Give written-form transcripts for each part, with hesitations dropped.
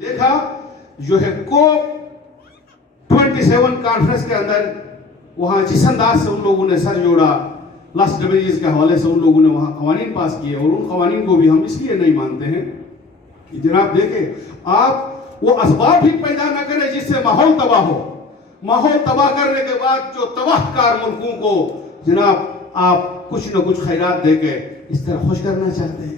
देखा जो है COP27 कॉन्फ्रेंस के अंदर वहाँ जिस अंदाज से उन लोगों ने सर जोड़ा, लास्ट डब्ल्यूजीज के हवाले से उन लोगों ने वहाँ कवानीन पास किए, और उन कवानीन को भी हम इसलिए नहीं मानते हैं कि जनाब देखें, आप वो असबाब भी पैदा न करें जिससे माहौल तबाह हो। माहौल तबाह करने के बाद जो तबाहकार मुल्कों को जनाब आप कुछ न कुछ खैरात दे के इस तरह खुश करना चाहते हैं।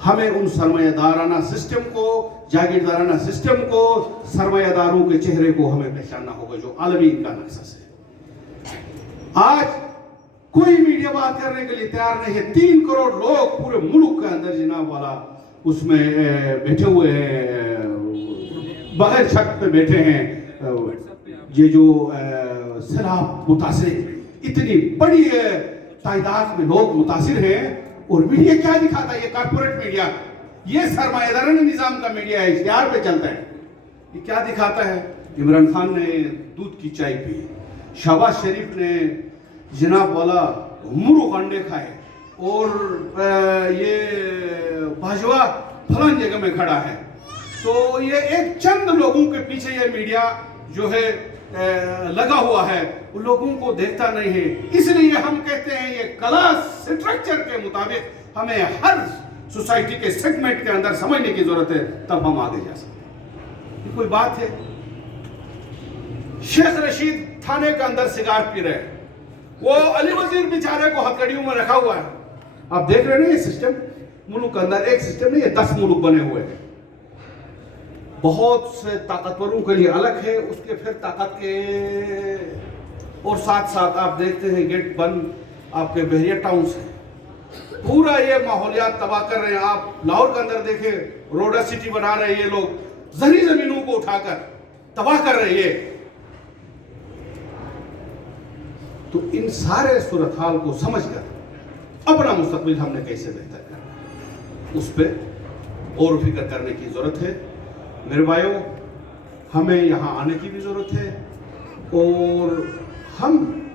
हमें उन सरमायादाराना सिस्टम को, जागीरदाराना सिस्टम को, सरमायादारों के चेहरे को हमें पहचानना होगा जो आलमी इनका नक्शा है। आज कोई मीडिया बात करने के लिए तैयार नहीं है। 3 करोड़ लोग पूरे मुल्क के अंदर जनाब वाला उसमें बैठे हुए हैं, बगैर छत पे बैठे हैं। ये जो सैलाब मुतासिर, इतनी बड़ी तादाद में लोग मुतासिर हैं, और मीडिया क्या दिखाता है? ये कॉर्पोरेट मीडिया, ये सरमायादाराना निजाम का मीडिया है, इश्तिहार पे चलता है। ये क्या दिखाता है? इमरान खान ने दूध की चाय पी, शहबाज शरीफ ने जनाब वाला मुर्ग अंडे खाए, और ये बाजवा फलान जगह में खड़ा है। तो ये एक चंद लोगों के पीछे ये मीडिया जो है लगा हुआ है, उन लोगों को देखता नहीं है। इसलिए हम कहते हैं ये क्लास स्ट्रक्चर के मुताबिक हमें हर सोसाइटी के सेगमेंट के अंदर समझने की जरूरत है, तब हम आगे जा सकते हैं। कोई बात है? शेख रशीद थाने के अंदर सिगार पी रहे हैं, वो अली वजीर बेचारे को हथकड़ियों में रखा हुआ है। आप देख रहे हैं ये सिस्टम मुल्क के अंदर, एक सिस्टम नहीं है, 10 मुल्क बने हुए हैं। बहुत से ताकतवरों के लिए अलग है, उसके फिर ताकत के, और साथ साथ आप देखते हैं गेट बंद आपके बहरिया टाउन से पूरा ये माहौलियात तबाह कर रहे हैं। आप लाहौर के अंदर देखें, रोडा सिटी बना रहे हैं ये लोग, जहरी जमीनों को उठाकर तबाह कर रहे हैं। तो इन सारे सूरत हाल को समझकर अपना मुस्तकबिल हमने कैसे बेहतर करना, उस पर और फिक्र करने की जरूरत है। मेरे भाइयों, हमें यहाँ आने की भी जरूरत है, और हम